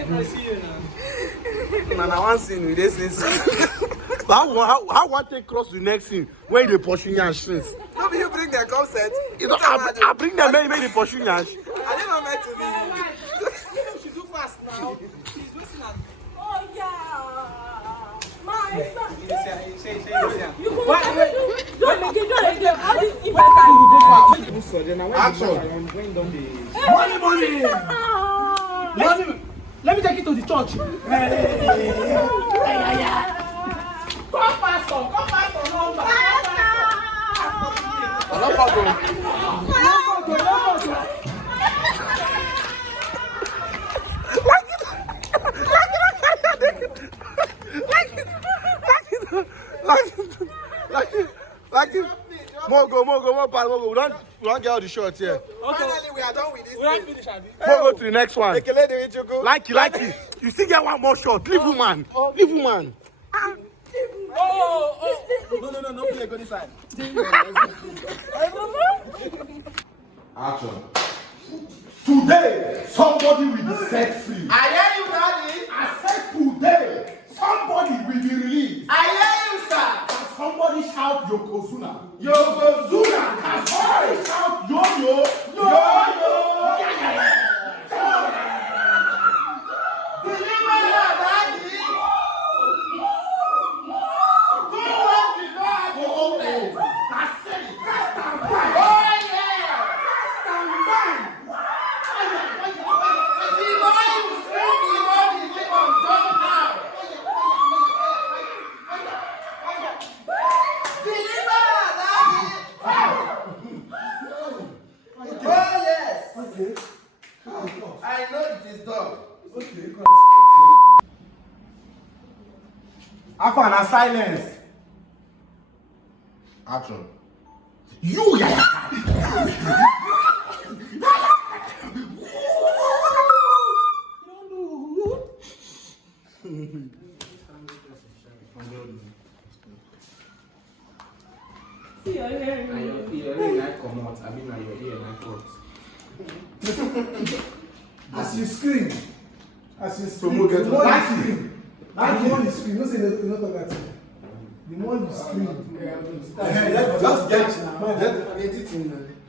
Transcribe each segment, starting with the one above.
I want scene with this thing. How want to cross the next scene when they pushing your strings? How do you bring their consent? I bring them when they pushing your. I didn't know meant to be. She do fast now. She's listening. Oh yeah. My son. You Don't make it. All this Action. Money. Let me take you to the church. Come pastor, number. Like it. Mogo. We don't get all the shots here. Finally, we are done with this. We don't finish, Abi. Go to the next one. Like Like. You still get one more shot. Leave woman. No, play, go this side. Action. Today, somebody will be set free. I hear you, Daddy. I said today, somebody will be released. I hear you, sir. Can somebody shout Yokozuna? Yokozuna. Can somebody shout Yo-Yo? Deliver your Daddy. Do what you got. I said it. Stand by. Oh, yeah. Stand by. The more you scream, the more the demon jump now. Deliver your Daddy. Oh, yes. Okay. I know it is done. Okay. Afana, silence. Action. You, yeah. As you scream, the more you scream, no say you not talk that thing. The more you scream, just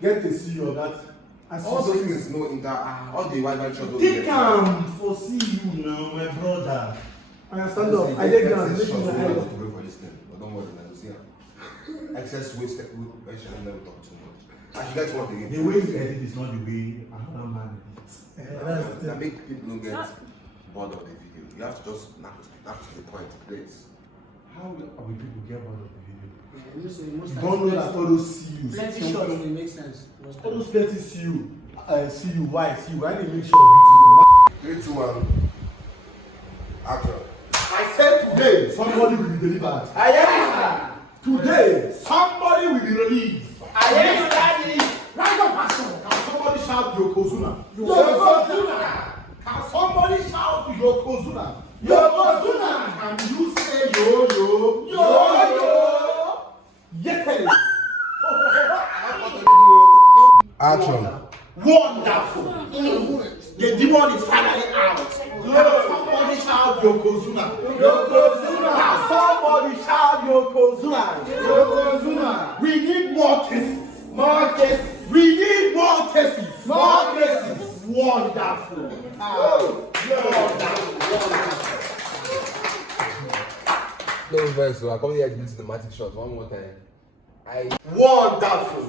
get the CEO of that. All those things no in that all the white shots. Take am for see you now, my brother. I stand up. I dey ground. Make sure for this thing, but don't worry, man. See, excess waste. We should never talk too much. I should get what again. The way you edit is not the way another man edits. That make people don't get bored of the video. You have to just knock to the point, please. How will people get bored of the video? You Don't know that all those CUs. plenty shots will make sense. All those plenty CU, CU, why CU? Why they make sure beautiful? 3, 2, 1. Action. I said today, somebody will be delivered. I hear you, sir. Today, somebody will be released. I hear you, Daddy. Right up, Pastor. Can somebody shout Yokozuna? Yokozuna. Can somebody shout Yokozuna? Yokozuna. Can you say yo-yo? Yo-yo. Yekele. Action. Wonderful. The demon is finally out. Can somebody shout Yokozuna? Yokozuna. Can somebody shout Yokozuna? Yokozuna. We need more cases. More cases. We need more cases. More cases. Wonderful. No verse, so I come here to do cinematic shots one more time. Wonderful.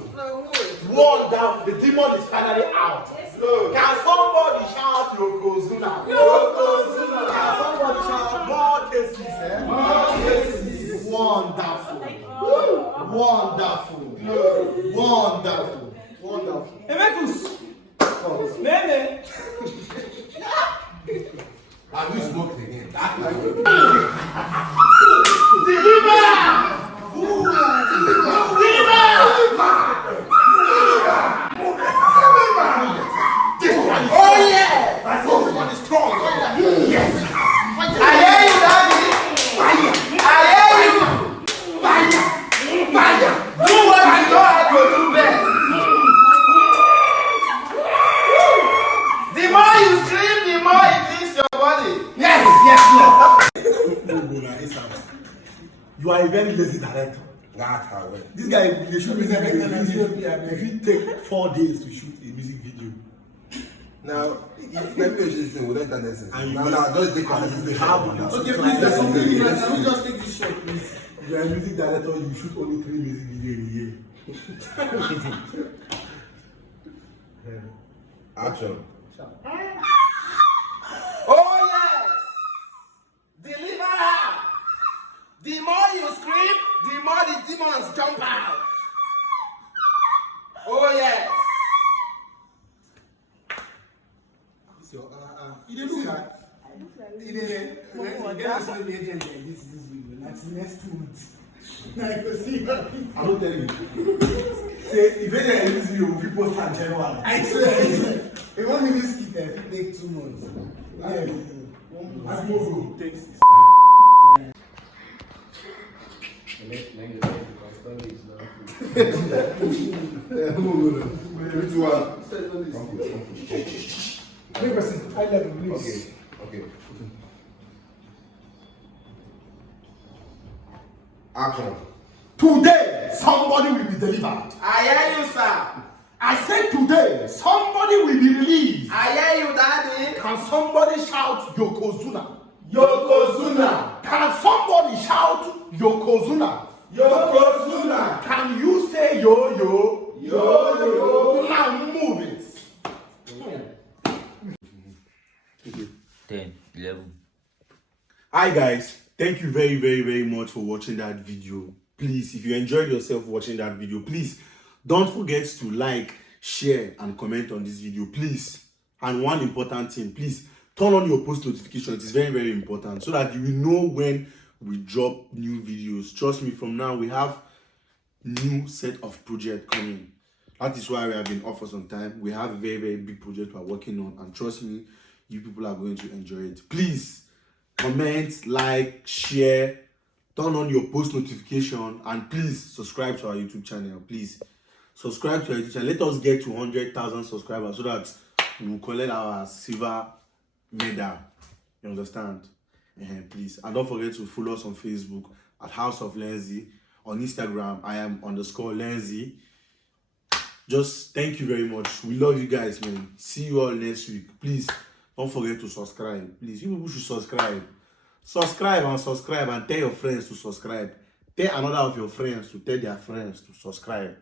Wonderful. The demon is finally out. Can somebody shout Yokozuna? Yokozuna. Can somebody shout more cases? More cases. Wonderful. Wonderful. Wonderful. Emekus. Meme. Have you smoked again? Deliver. Oh yeah! This one is strong. Yes! I hear you, Daddy! I hear you! Fire! Do what you know how to do best! The more you scream, the more it leaves your body. You are a very lazy director. That's how it. This guy, they shoot music video. If it take 4 days to shoot a music video, Now, if let me this thing, we don't turn this. and Now, just take and on you this. have one. Okay, please, there's something here. Can we just take this shot, please? You are a music director. You shoot only 3 music videos in a year. Action. Oh yes! Deliver her! The more you scream, the more the demons jump out. Oh yes! So, you didn't look at. You didn't. Get us an agent like this video. That's next 2 months. I can see. I don't tell you. Say, if agent like this video, we post on January. I swear. If 1 minute skit, it take 2 months. Yeah. As move takes this time. Which one? Make person high level, please. Okay. Action. Today, somebody will be delivered. I hear you, sir. I said today, somebody will be released. I hear you, daddy. Can somebody shout Yokozuna? Yokozuna. Can somebody shout Yokozuna? Yokozuna. Can you say yo yo? Yo yo. Now move it. 10, 11. Hi guys, thank you very much for watching that video. Please, if you enjoyed yourself watching that video, please don't forget to like, share and comment on this video, please. And one important thing, please turn on your post notification. It is very important so that you will know when we drop new videos. Trust me, from now we have new set of projects coming. That is why we have been off for some time. We have a very big project we are working on, and trust me, you people are going to enjoy it. Please comment, like, share, turn on your post notification, and please subscribe to our YouTube channel. Please subscribe to our YouTube channel. Let us get to 100,000 subscribers so that we will collect our silver medal. You understand? Please, and don't forget to follow us on Facebook at House of Lenzi. On Instagram, I am _Lenzi. Just thank you very much. We love you guys, man. See you all next week. Please don't forget to subscribe. Please, you people should subscribe. Subscribe and tell your friends to subscribe. Tell another of your friends to tell their friends to subscribe.